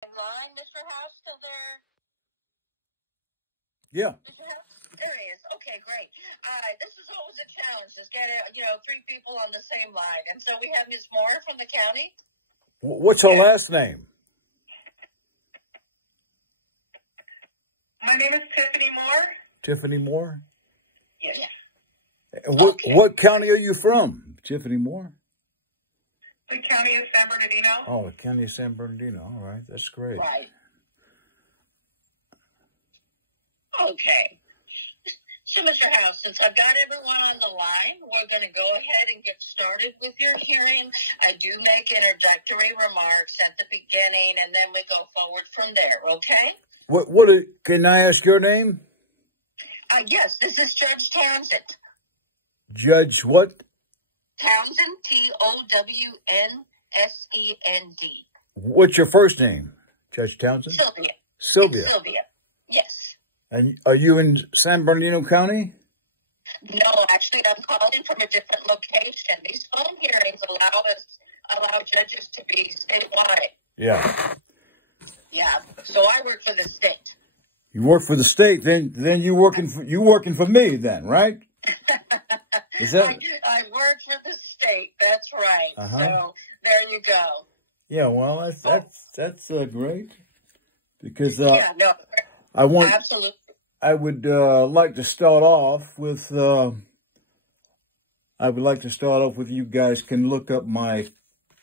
Line, Mr. House, still there? Yeah. Mr. House? There he is. Okay, great. This is always a challenge, is getting, three people on the same line. And so we have Ms. Moore from the county. What's her last name? My name is Tiffany Moore. Tiffany Moore? Yes. What county are you from, Tiffany Moore? The county of San Bernardino. Oh, the county of San Bernardino. All right, that's great. Right. Okay. So, Mr. House, since I've got everyone on the line, we're going to go ahead and get started with your hearing. I do make introductory remarks at the beginning, and then we go forward from there, okay? Can I ask your name? Yes, this is Judge Townsend. Judge what? Townsend, Townsend. What's your first name, Judge Townsend? Sylvia. Sylvia. It's Sylvia, yes. And are you in San Bernardino County? No, actually, I'm calling from a different location. These phone hearings allow judges to be statewide. Yeah. Yeah, so I work for the state. You work for the state, then you working for me then, right? Is that? I work for the state. That's right. So there you go. Yeah, well, that's great because yeah, no, absolutely. I would like to start off with. I would like to start off with you guys can look up my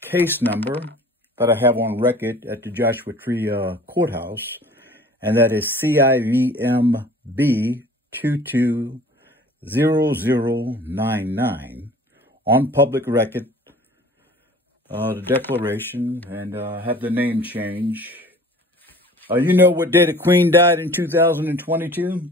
case number that I have on record at the Joshua Tree Courthouse, and that is CIVMB 220099 on public record. The declaration and have the name change. You know what day the Queen died in 2022?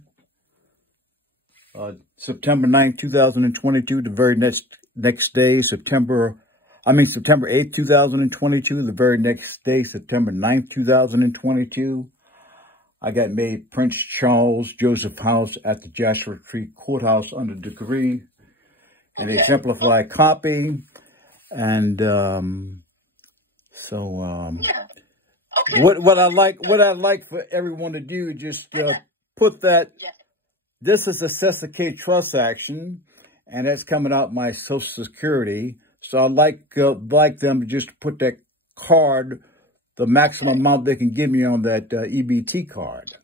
September 9th, 2022. The very next day, September 8th, 2022. The very next day, September 9th, 2022. I got made Prince Charles Joseph House at the Joshua Tree Courthouse under degree, an exemplified copy. And what I'd like for everyone to do, just put that this is a Cessa K trust action, and that's coming out my Social Security. So I'd like them to just put that card, the maximum amount they can give me on that EBT card.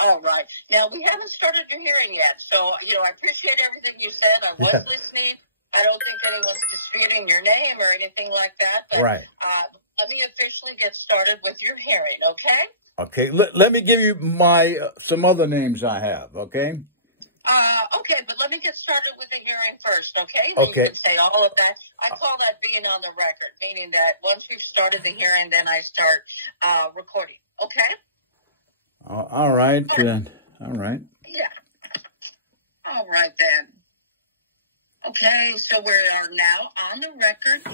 All right. Now, we haven't started your hearing yet, so, I appreciate everything you said. I was listening. I don't think anyone's disputing your name or anything like that. But, right. Let me officially get started with your hearing, okay? Okay. Let me give you some other names I have, okay? Okay, but let me get started with the hearing first, okay? Okay. You can say all of that. I call that being on the record, meaning that once we've started the hearing, then I start recording, okay? All right. All right. Yeah. All right, then. Okay, so we are now on the record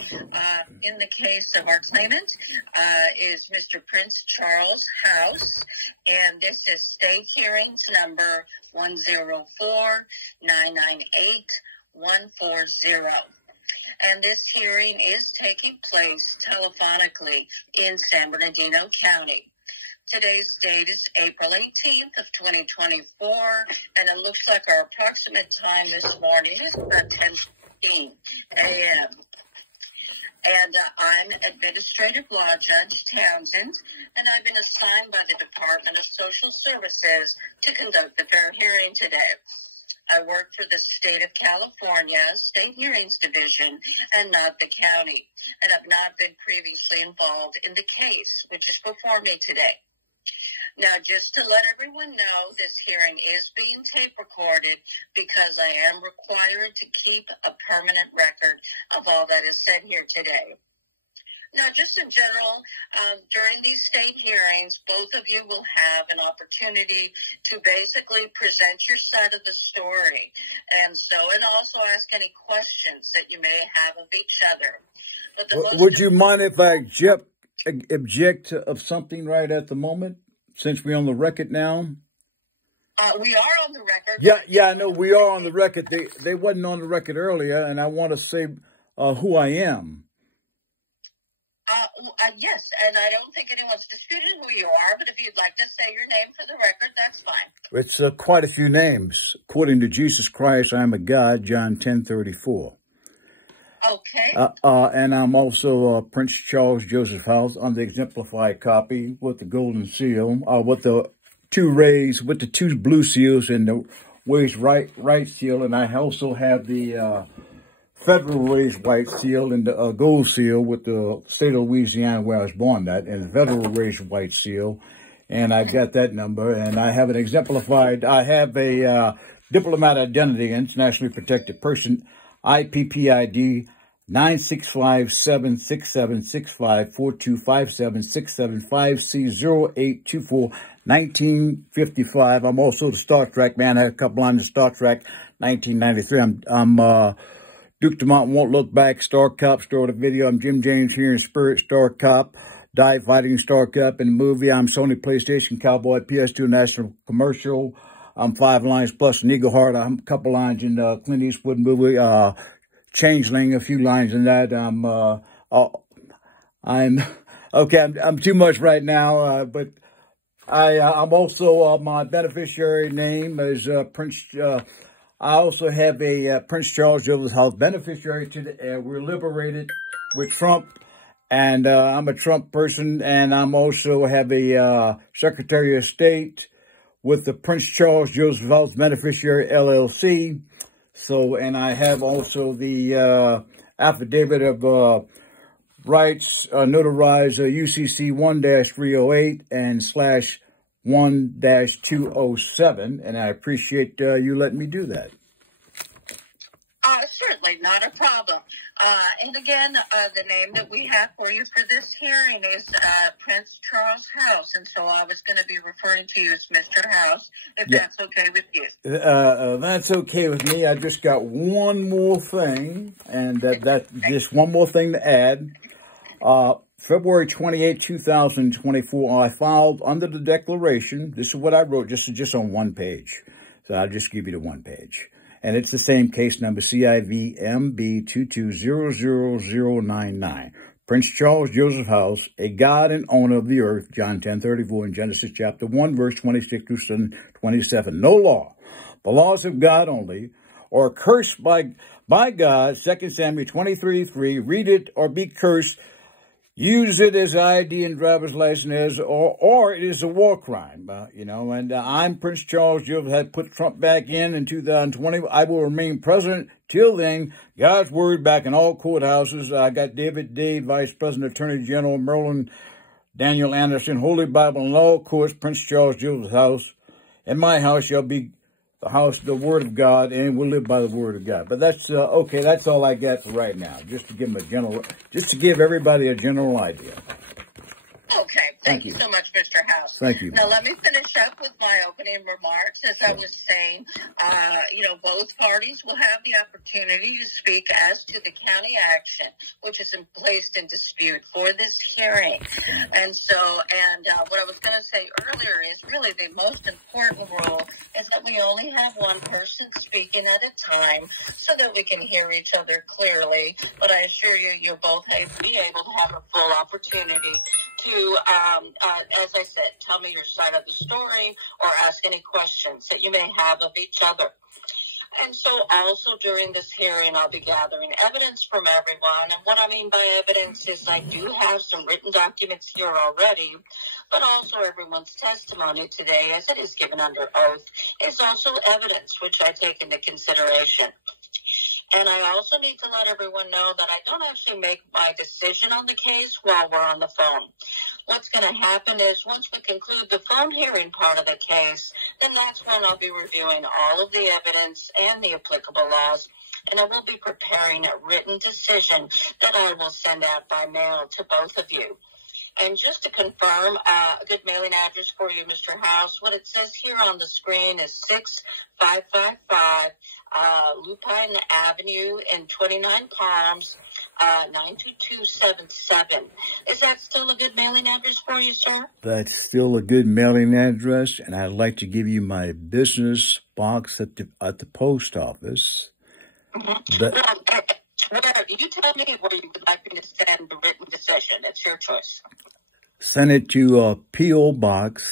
in the case of our claimant is Mr. Prince Charles House, and this is state hearings number 104-998-140. And this hearing is taking place telephonically in San Bernardino County. Today's date is April 18th of 2024, and it looks like our approximate time this morning is about 10:15 a.m. And I'm Administrative Law Judge Townsend, and I've been assigned by the Department of Social Services to conduct the fair hearing today. I work for the state of California State Hearings Division and not the county, and I've not been previously involved in the case, which is before me today. Now, just to let everyone know, this hearing is being tape recorded because I am required to keep a permanent record of all that is said here today. Now, just in general, during these state hearings, both of you will have an opportunity to basically present your side of the story, and also ask any questions that you may have of each other. But would you mind if I object of something right at the moment? Since we're on the record now? We are on the record. Yeah, I know we are on the record. They wasn't on the record earlier, and I want to say who I am. Yes, and I don't think anyone's disputing who you are, but if you'd like to say your name for the record, that's fine. It's quite a few names. According to Jesus Christ, I am a God, John 10:34. Okay. And I'm also Prince Charles Joseph House on the exemplified copy with the golden seal, with the two blue seals and the raised right seal. And I also have the federal raised white seal and the gold seal with the state of Louisiana where I was born at, and the federal raised white seal. And I've got that number, and I have an exemplified, I have a diplomat identity, internationally protected person, IPPID 965-767-675-4257-675C0824-1955. I'm also the Star Trek man. I had a couple lines of Star Trek 1993. I'm Duke Dumont Won't Look Back, Star Cop, Star the Video. I'm Jim James here in spirit, Star Cop. Die Fighting, Star Cop in the movie. I'm Sony PlayStation Cowboy, PS2 National Commercial. I'm 5 lines plus an Eagle Heart. I'm a couple lines in the Clint Eastwood movie, Changeling, a few lines in that. I'm too much right now, but I'm also, my beneficiary name is Prince, I also have a Prince Charles Joseph House beneficiary to the, we're liberated with Trump. And I'm a Trump person, and I'm also have a Secretary of State with the Prince Charles Joseph House Beneficiary LLC. So, and I have also the affidavit of rights notarized UCC 1-308 and /1-207. And I appreciate you letting me do that. Certainly, not a problem. And again, the name that we have for you for this hearing is Prince Charles House. And so I was going to be referring to you as Mr. House, if that's okay with you. That's okay with me. I just got one more thing, and that's just one more thing to add. February 28, 2024, I filed under the declaration. This is what I wrote, just on one page. So I'll just give you the one page. And it's the same case number, CIVMB2200099. Prince Charles Joseph House, a God and owner of the earth, John 10:34 in Genesis chapter 1, verse 26 through 27. No law, the laws of God only, or cursed by God, 2 Samuel 23:3, read it or be cursed. Use it as ID and driver's license, or it is a war crime, and I'm Prince Charles Joseph, had put Trump back in 2020. I will remain president till then. God's word back in all courthouses. I got David Day, Vice President, Attorney General, Merlin, Daniel Anderson, Holy Bible and Law Courts, Prince Charles Joseph's house. In my house shall be the house, the word of God, and we'll live by the word of God. But that's, okay, that's all I got for right now. Just to give them just to give everybody a general idea. Okay. Thank you so much, Mr. House. Thank you. Now, let me finish up with my opening remarks. As I was saying, both parties will have the opportunity to speak as to the county action, which is placed in dispute for this hearing. And so, what I was going to say earlier is really the most important rule is that we only have one person speaking at a time so that we can hear each other clearly. But I assure you, you'll both be able to have a full opportunity to, as I said, tell me your side of the story or ask any questions that you may have of each other. And so also during this hearing, I'll be gathering evidence from everyone. And what I mean by evidence is I do have some written documents here already, but also everyone's testimony today, as it is given under oath, is also evidence which I take into consideration. And I also need to let everyone know that I don't actually make my decision on the case while we're on the phone. What's going to happen is once we conclude the phone hearing part of the case, then that's when I'll be reviewing all of the evidence and the applicable laws, and I will be preparing a written decision that I will send out by mail to both of you. And just to confirm, a good mailing address for you, Mr. House, what it says here on the screen is 6555 Lupine Avenue in 29 Palms, 92277. Is that still a good mailing address for you, sir? That's still a good mailing address, and I'd like to give you my business box at the post office. Mm-hmm. You tell me where you would like me to send the written decision. It's your choice. Send it to P.O. Box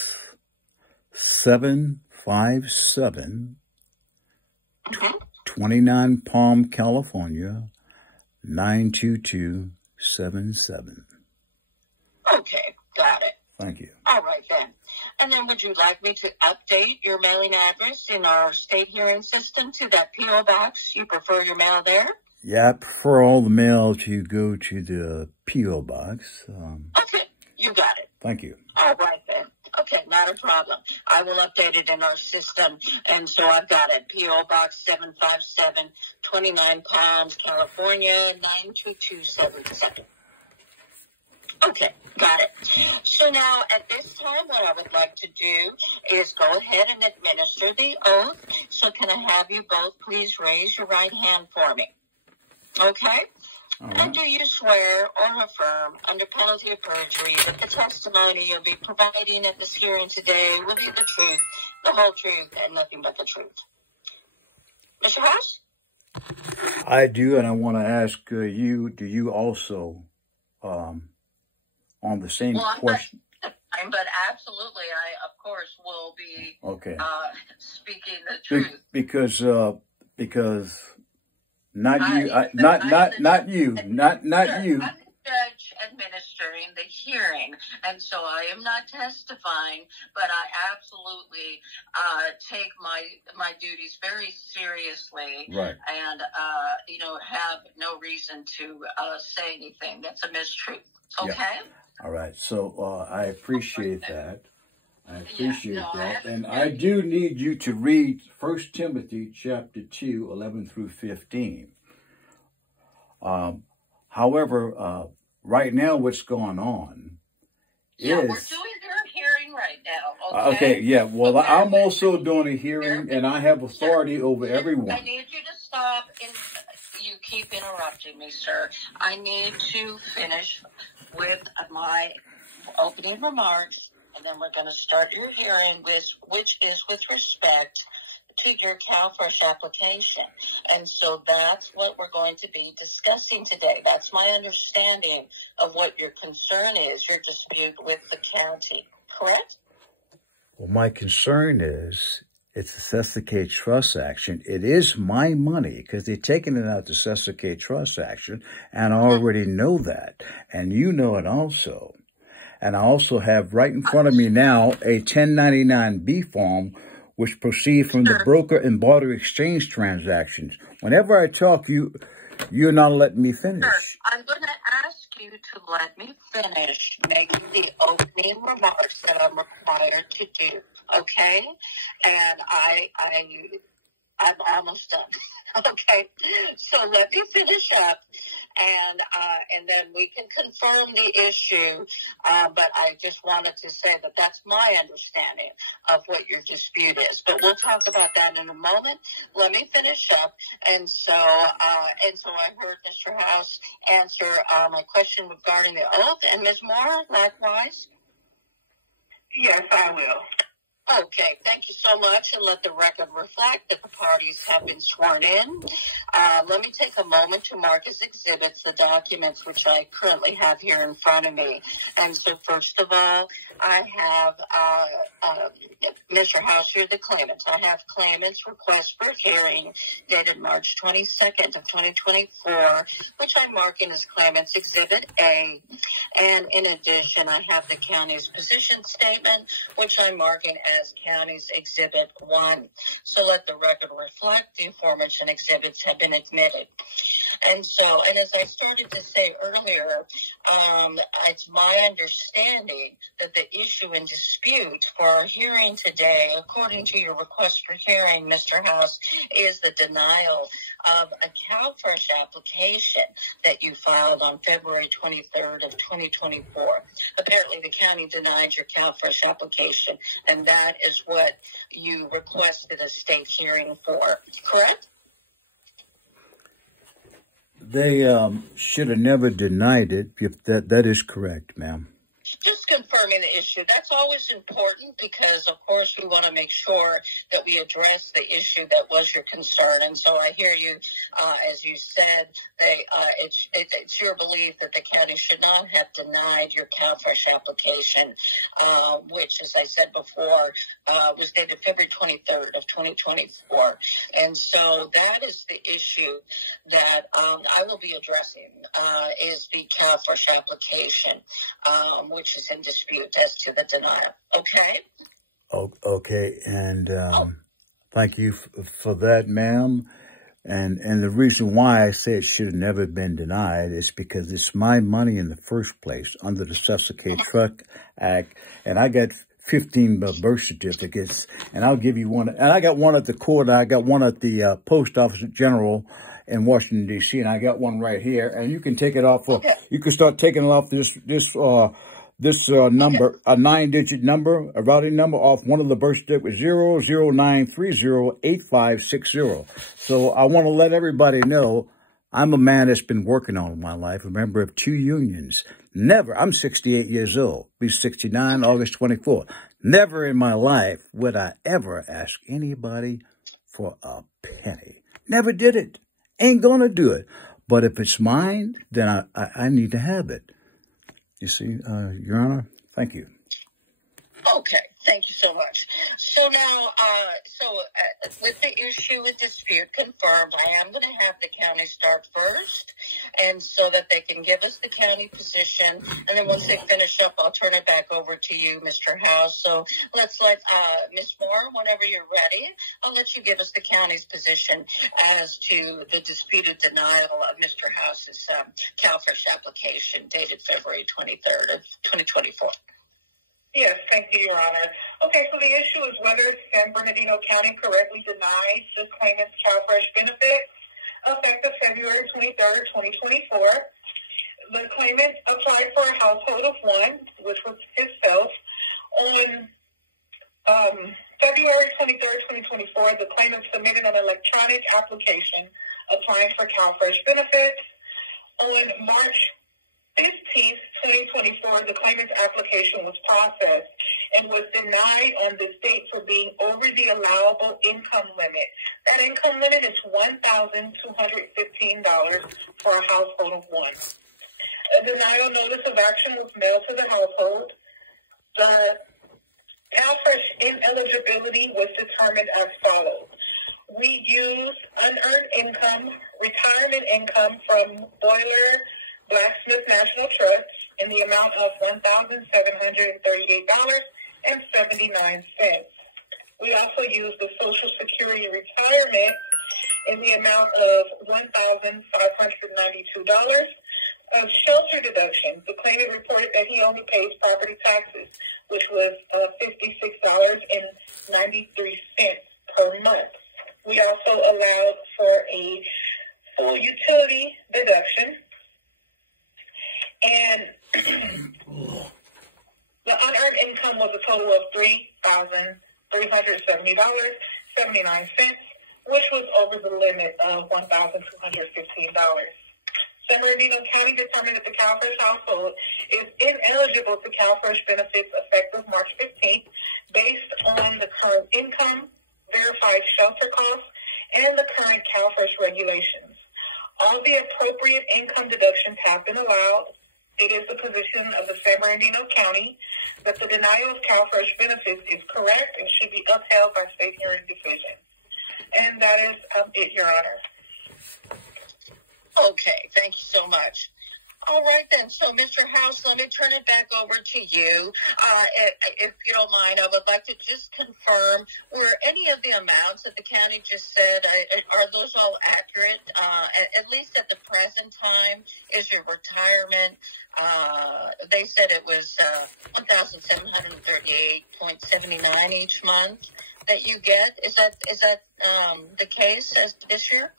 757, 29 Palm, California, 92277. Okay, got it. Thank you. All right, then. And then would you like me to update your mailing address in our state hearing system to that P.O. Box? You prefer your mail there? Yeah, I prefer all the mail to go to the P.O. Box. Okay, you got it. Thank you. All right, then. Okay, not a problem. I will update it in our system. And so I've got it. P.O. Box 757, 29 Palms, California, 92277. Okay, got it. So now, at this time, what I would like to do is go ahead and administer the oath. So can I have you both please raise your right hand for me? Okay? Right. And do you swear or affirm, under penalty of perjury, that the testimony you'll be providing at this hearing today will be the truth, the whole truth, and nothing but the truth? Mr. House? I do, and I want to ask you, do you also, on the same question? But absolutely, I, of course, will be speaking the truth. Because not you, not you. I'm the judge administering the hearing, and so I am not testifying, but I absolutely take my duties very seriously, right? And have no reason to say anything that's a mistruth. Okay. Yeah. All right. So I appreciate that. I appreciate that. And I do need you to read 1 Timothy chapter 2, 11 through 15. However, right now what's going on is... we're doing your hearing right now, okay? Okay, yeah. Well, I'm also doing a hearing, and I have authority over everyone. I need you to stop. You keep interrupting me, sir. I need to finish with my opening remarks, and then we're going to start your hearing, which is with respect to your CalFresh application. And so that's what we're going to be discussing today. That's my understanding of what your concern is, your dispute with the county, correct? Well, my concern is it's a Cessna K trust action. It is my money because they're taking it out to Cessna K trust action, and I already know that. And you know it also. And I also have right in front of me now a 1099-B form, which proceed from the broker and barter exchange transactions. Whenever I talk, you're not letting me finish. Sir, I'm going to ask you to let me finish making the opening remarks that I'm required to do, okay? And I'm almost done. Okay, so let me finish up, and then we can confirm the issue. But I just wanted to say that that's my understanding of what your dispute is. But we'll talk about that in a moment. Let me finish up, and so I heard Mr. House answer my question regarding the oath, and Ms. Moore, likewise. Yes, I will. Okay, thank you so much, and let the record reflect that the parties have been sworn in. Let me take a moment to mark as exhibits the documents which I currently have here in front of me. And so first of all, I have Mr. House, you're the claimant. I have claimant's request for hearing dated March 22nd of 2024, which I'm marking as claimant's Exhibit A. And in addition, I have the county's position statement, which I'm marking as county's Exhibit 1. So let the record reflect the aforementioned exhibits have been admitted. And as I started to say earlier, it's my understanding that the issue in dispute for our hearing today, according to your request for hearing, Mr. House, is the denial of a CalFresh application that you filed on February 23rd of 2024. Apparently, the county denied your CalFresh application, and that is what you requested a state hearing for, correct? They should have never denied it. If that is correct, ma'am. Just confirming the issue. That's always important because, of course, we want to make sure that we address the issue that was your concern. And so I hear you, as you said, it's your belief that the county should not have denied your CalFresh application, which, as I said before, was dated February 23rd of 2024. And so that is the issue that I will be addressing, is the CalFresh application, which is in dispute as to the denial. Okay? Okay, and thank you for that, ma'am. And the reason why I say it should have never been denied is because it's my money in the first place under the Sussex Trust Act, and I got 15 birth certificates, and I'll give you one. And I got one at the court. I got one at the Post Office General in Washington, D.C., and I got one right here. And you can take it off. You can start taking it off this number, a 9-digit number, a routing number off one of the birth certificates, 009308560. So I want to let everybody know I'm a man that's been working all my life, a member of 2 unions. Never, I'm 68 years old, be 69 August 24th. Never in my life would I ever ask anybody for a penny. Never did it. Ain't gonna do it. But if it's mine, then I need to have it. You see, Your Honor, thank you. Okay, thank you so much. So now, with the issue with dispute confirmed, I am going to have the county start first, and so that they can give us the county position, and then once they finish up, I'll turn it back over to you, Mr. House. So let's let Ms. Moore, whenever you're ready, I'll let you give us the county's position as to the disputed denial of Mr. House's CalFresh application dated February 23rd of 2024. Yes, thank you, Your Honor. Okay, so the issue is whether San Bernardino County correctly denied the claimant's CalFresh benefits effective February 23rd, 2024. The claimant applied for a household of 1, which was himself. On February 23rd, 2024, the claimant submitted an electronic application applying for CalFresh benefits. On March 15th, 2024, the claimant's application was processed and was denied on this date for being over the allowable income limit. That income limit is $1,215 for a household of 1. A denial notice of action was mailed to the household. The CalFresh ineligibility was determined as follows. We use unearned income, retirement income from Boiler Blacksmith National Trust in the amount of $1,738.79. We also use the Social Security retirement in the amount of $1,592. Of shelter deductions, the claimant reported that he only pays property taxes, which was $56.93 per month. We also allowed for a full utility deduction. And the unearned income was a total of $3,370.79, which was over the limit of $1,215. San Bernardino County determined that the CalFresh household is ineligible to CalFresh benefits effective March 15th based on the current income, verified shelter costs, and the current CalFresh regulations. All the appropriate income deductions have been allowed. It is the position of the San Bernardino County that the denial of CalFresh benefits is correct and should be upheld by state hearing decision. And that is it, Your Honor. Okay, thank you so much. All right, then. So, Mr. House, let me turn it back over to you. If you don't mind, I would like to just confirm, were any of the amounts that the county just said, are those all accurate? At least at the present time, is your retirement, they said it was $1,738.79 each month that you get. Is that the case as this year?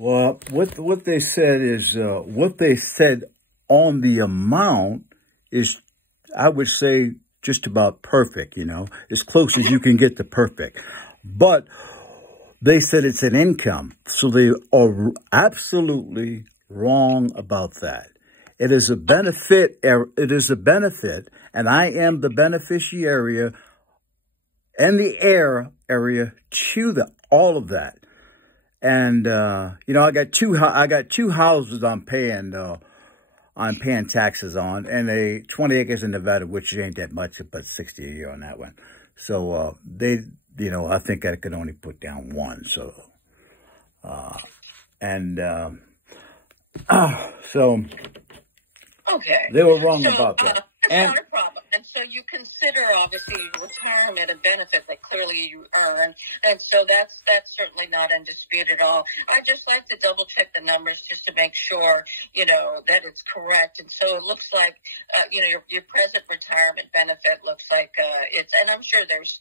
Well, what they said is, what they said on the amount is, I would say, just about perfect, you know, as close as you can get to perfect. But they said it's an income. So they are absolutely wrong about that. It is a benefit. It is a benefit, and I am the beneficiary and the heir area to all of that. And you know, I got two houses I'm paying taxes on, and 20 acres in Nevada, which ain't that much, but 60 a year on that one. So you know, I think I could only put down one. So so okay, they were wrong about that. That's not a problem. And so you consider, obviously, retirement a benefit that clearly you earn. And so that's certainly not in dispute at all. I just like to double check the numbers just to make sure, you know, that it's correct. And so it looks like, you know, your present retirement benefit looks like it's, and I'm sure there's,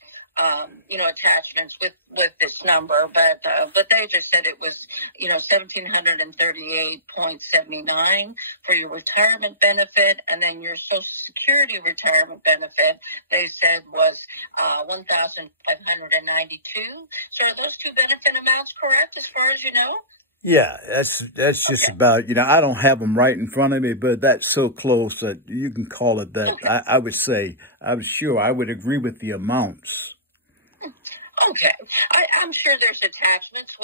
you know, attachments with this number, but they just said it was, you know, $1,738.79 for your retirement benefit, and then your Social Security retirement benefit, they said was $1,592. So are those two benefit amounts correct as far as you know? Yeah, that's just okay. About, you know, I don't have them right in front of me, but that's so close that you can call it that. Okay. I would say, I'm sure I would agree with the amounts. Okay. I'm sure there's attachments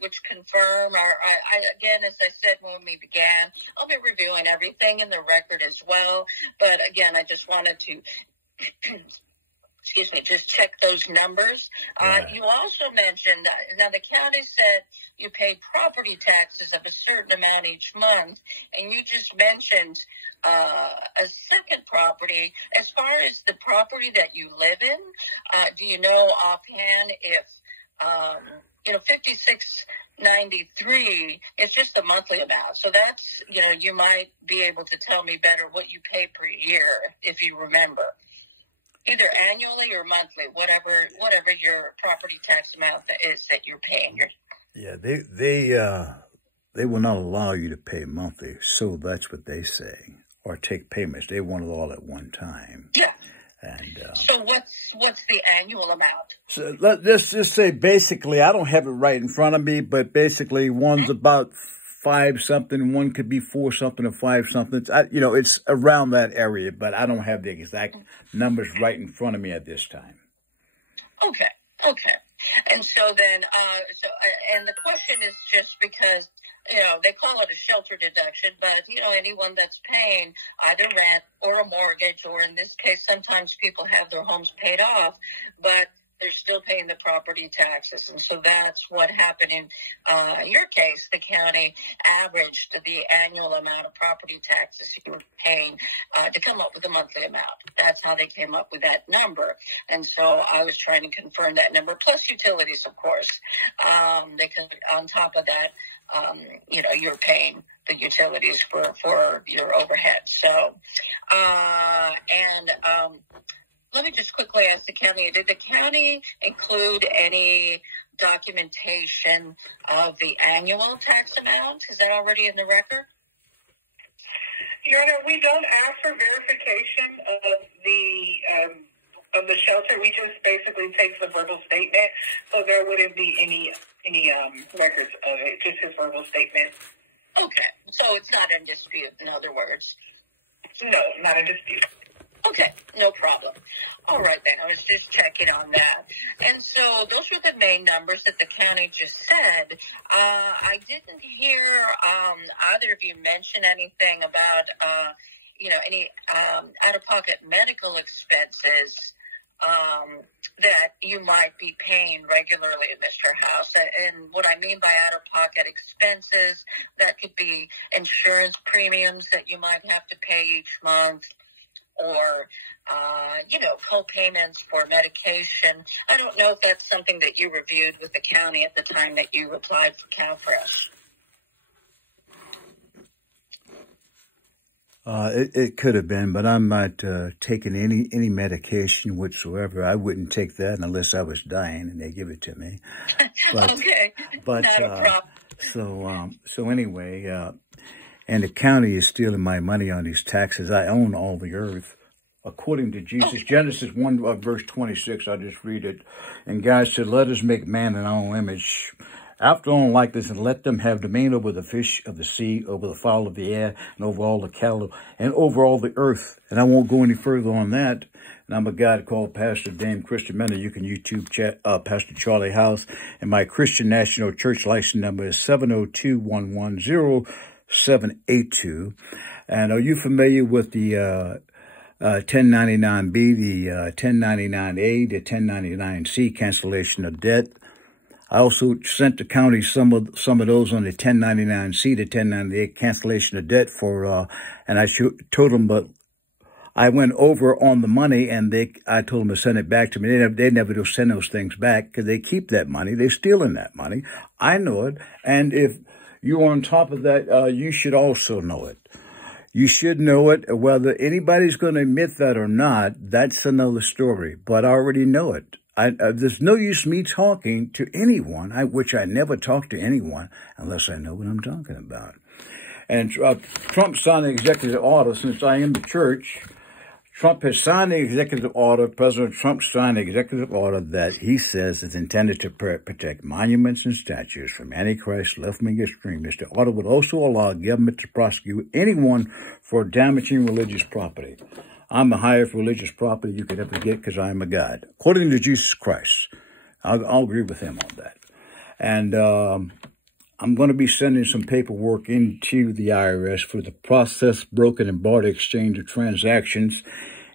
which confirm, again, as I said when we began, I'll be reviewing everything in the record as well. But again, I just wanted to, excuse me, just check those numbers. Right. You also mentioned, now the county said you paid property taxes of a certain amount each month, and you just mentioned a second property. As far as the property that you live in, do you know offhand if, you know, $56.93 is just the monthly amount. So that's, you know, you might be able to tell me better what you pay per year if you remember. Either annually or monthly, whatever your property tax amount is that you're paying. Yeah, they will not allow you to pay monthly, so that's what they say, or take payments. They want it all at one time. Yeah. And so what's the annual amount? So let's just say basically, I don't have it right in front of me, but basically one's about 5 something, one could be 4 something or 5 something. You know, it's around that area, but I don't have the exact numbers right in front of me at this time. Okay. And so then, and the question is just because, you know, they call it a shelter deduction, but, you know, anyone that's paying either rent or a mortgage, or in this case, sometimes people have their homes paid off, but they're still paying the property taxes. And so that's what happened in your case. The county averaged the annual amount of property taxes you were paying to come up with a monthly amount. That's how they came up with that number. And so I was trying to confirm that number, plus utilities, of course. Because on top of that, you know, you're paying the utilities for your overhead. So, let me just quickly ask the county, did the county include any documentation of the annual tax amount? Is that already in the record? Your Honor, we don't ask for verification of the shelter. We just basically take the verbal statement, so there wouldn't be any records of it, just his verbal statement. Okay, so it's not in dispute, in other words? No, not in dispute. Okay, no problem. All right, then. I was just checking on that. And so those were the main numbers that the county just said. I didn't hear either of you mention anything about, you know, any out-of-pocket medical expenses that you might be paying regularly, Mr. House. And what I mean by out-of-pocket expenses, that could be insurance premiums that you might have to pay each month, or, you know, co-payments for medication. I don't know if that's something that you reviewed with the county at the time that you applied for CalFresh. It could have been, but I'm not taking any medication whatsoever. I wouldn't take that unless I was dying and they give it to me. But, okay, but not a problem. So anyway, and the county is stealing my money on these taxes. I own all the earth. According to Jesus, Genesis 1 verse 26, I just read it. And God said, let us make man in our own image, after all like this, and let them have domain over the fish of the sea, over the fowl of the air, and over all the cattle, and over all the earth. And I won't go any further on that. And I'm a guy called Pastor Dame Christian Mender. You can YouTube chat Pastor Charlie House. And my Christian National Church license number is 702-110-782. And are you familiar with the 1099B, the 1099A, the 1099C, cancellation of debt? I also sent the county some of those on the 1099C, the 1098, cancellation of debt for, and I told them, but I went over on the money, and I told them to send it back to me. They never do send those things back because they keep that money. They're stealing that money. I know it. And if you're on top of that, you should also know it. You should know it. Whether anybody's going to admit that or not, that's another story. But I already know it. There's no use me talking to anyone, which I never talk to anyone unless I know what I'm talking about. And Trump signed an executive order. Since I am the church, Trump has signed the executive order. President Trump signed the executive order that he says is intended to protect monuments and statues from Antichrist, left-wing extremists. The order would also allow government to prosecute anyone for damaging religious property. I'm the highest religious property you could ever get because I am a God, according to Jesus Christ. I'll agree with him on that. And I'm going to be sending some paperwork into the IRS for the process, broken, and barter exchange of transactions.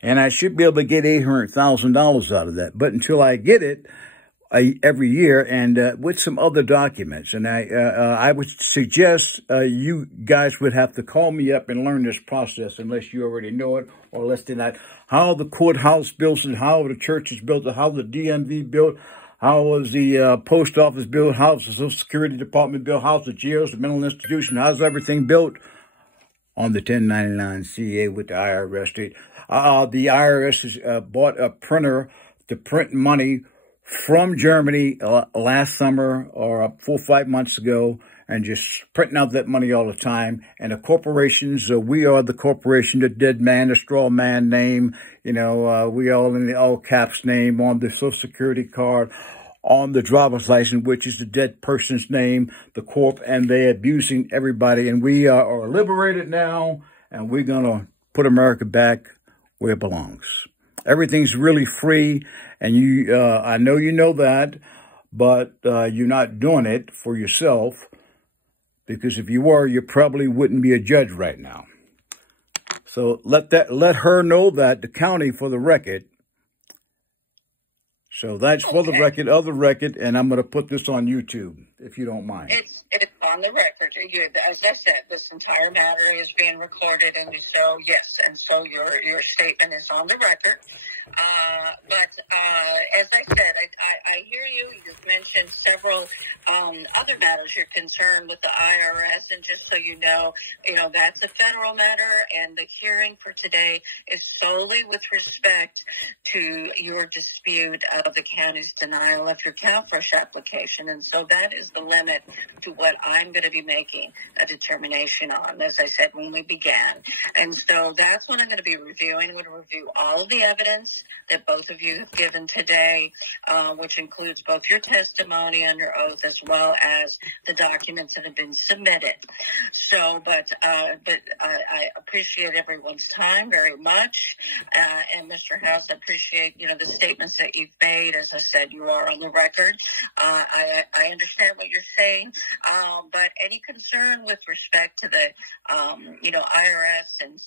And I should be able to get $800,000 out of that. But until I get it every year and with some other documents. And I would suggest you guys would have to call me up and learn this process unless you already know it or less than that. How the courthouse built and how the church is built, how the DMV built, how was the post office built, how's the Social Security Department built, how's the jails, the mental institution, how's everything built on the 1099-CA with the IRS. The IRS has bought a printer to print money from Germany last summer or 4 or 5 months ago, and just printing out that money all the time. And the corporations, we are the corporation, the dead man, the straw man name, we all in the all caps name on the Social Security card, on the driver's license, which is the dead person's name, the corp, and they're abusing everybody. And we are liberated now, and we're going to put America back where it belongs. Everything's really free, and I know you know that, but you're not doing it for yourself, because if you were, you probably wouldn't be a judge right now. So let her know that, the county, for the record. So that's for the record, of the record, and I'm going to put this on YouTube, if you don't mind. It's on the record. As I said, this entire matter is being recorded, and so, yes, and so your statement is on the record. But as I said, I hear you. You've mentioned several other matters you're concerned with the IRS, and just so you know, that's a federal matter, and the hearing for today is solely with respect to your dispute of the county's denial of your CalFresh application, and so that is the limit to what I'm going to be making a determination on, as I said when we began. And so that's what I'm going to be reviewing. I'm going to review all of the evidence that both of you have given today, which includes both your testimony under oath as well as the documents that have been submitted. So, but I appreciate everyone's time very much. And Mr. House, I appreciate, the statements that you've made. As I said, you are on the record. I understand what you're saying, but any concern with respect to the, IRS and,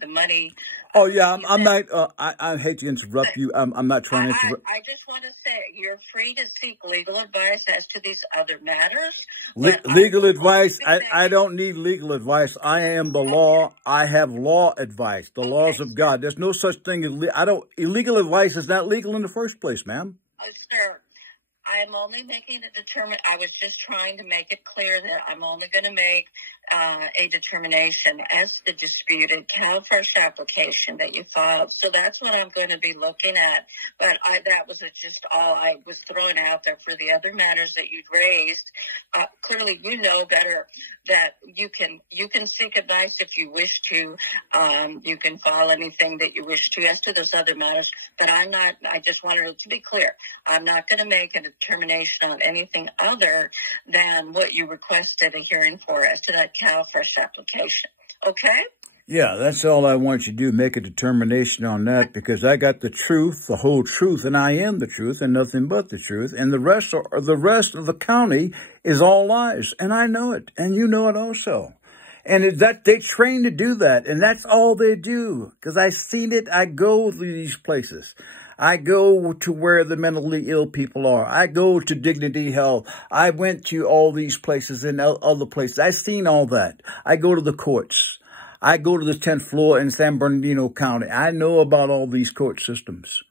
the money. Oh, yeah, I'm not, I hate to interrupt you. I'm not trying to interrupt. I just want to say you're free to seek legal advice as to these other matters. Legal advice? I don't need legal advice. I am the law. I have law advice, the laws of God. There's no such thing as, illegal advice is not legal in the first place, ma'am. Oh, sir. I am only making I was just trying to make it clear that I'm only going to make a determination as the disputed CalFresh application that you filed. So that's what I'm going to be looking at. But that was just all I was throwing out there. For the other matters that you'd raised, clearly you know better that you can seek advice if you wish to. You can file anything that you wish to as to those other matters. But I just wanted it to be clear. I'm not going to make a determination on anything other than what you requested a hearing for as to that CalFresh application. Okay? Yeah, that's all I want you to do, make a determination on that, because I got the truth, the whole truth, and I am the truth and nothing but the truth. And the rest of the county is all lies. And I know it. And you know it also. And that they train to do that. And that's all they do. Because I've seen it. I go to these places. I go to where the mentally ill people are. I go to Dignity Health. I went to all these places and other places. I've seen all that. I go to the courts. I go to the 10th floor in San Bernardino County. I know about all these court systems.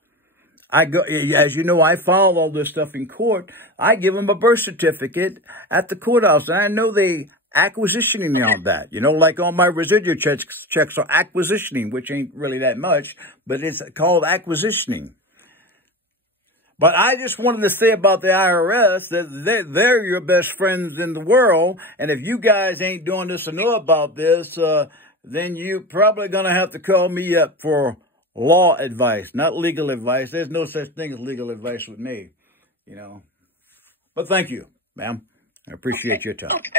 I go, as you know, I file all this stuff in court. I give them a birth certificate at the courthouse, and I know they acquisitioning on that. You know, like all my residual checks are acquisitioning, which ain't really that much, but it's called acquisitioning. But I just wanted to say about the IRS that they're your best friends in the world, and if you guys ain't doing this or know about this, then you probably going to have to call me up for law advice, not legal advice. There's no such thing as legal advice with me, you know. But thank you, ma'am. I appreciate your time. Okay.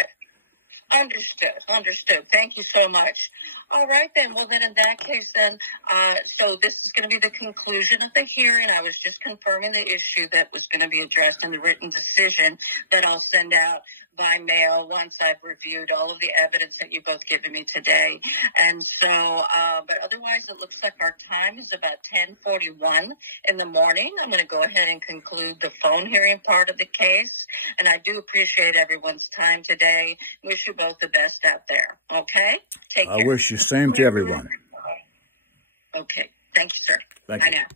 Understood. Thank you so much. All right, then. Well, then in that case, then, so this is going to be the conclusion of the hearing. I was just confirming the issue that was going to be addressed in the written decision that I'll send out by mail once I've reviewed all of the evidence that you've both given me today. And so, but otherwise it looks like our time is about 10:41 in the morning. I'm going to go ahead and conclude the phone hearing part of the case. And I do appreciate everyone's time today. Wish you both the best out there. Okay? Take care. I wish the same to everyone. Okay. Thank you, sir. Thank you. Bye now.